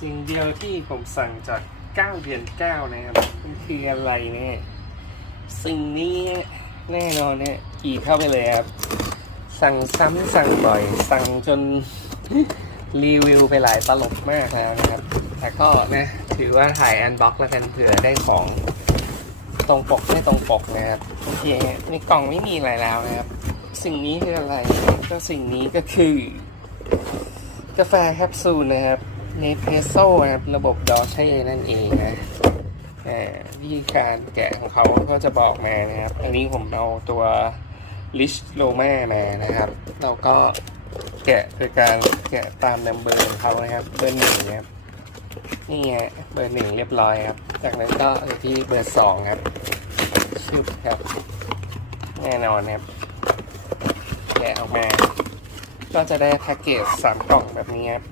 สิ่งเดียวที่ผมสั่งจาก9เดือน9นะครับมันคืออะไรเนี่ยสิ่งนี้แน่นอนเนี่ยกี่เข้าไปเลยครับ สั่งซ้ำสั่งบ่อย สั่งจนรีวิวไปหลายตลบมากแล้วนะครับ แต่ก็นะถือว่าถ่ายอันบ็อกแล้วกันเผื่อได้ของตรงปกไม่ตรงปกนะครับโอเคในกล่องไม่มีอะไรแล้วนะครับ สิ่งนี้คืออะไร ก็สิ่งนี้ก็คือ กาแฟแคปซูลนะครับ เนเพโซนะครับระบบดอเช่นั่นเองนะวิธีการแกะของเขาก็จะบอกมานะครับ อันนี้ผมเอาตัวลิชโลมามานะครับ เราก็แกะโดยการแกะตามนัมเบอร์ของเขานะครับ เบอร์หนึ่งนะครับนี่ฮะเบอร์หนึ่งเรียบร้อยครับ จากนั้นก็ไปที่เบอร์สองครับชึบครับ แน่นอนครับแกะออกมา ก็จะได้แพ็กเกจสามกล่องแบบนี้ครับ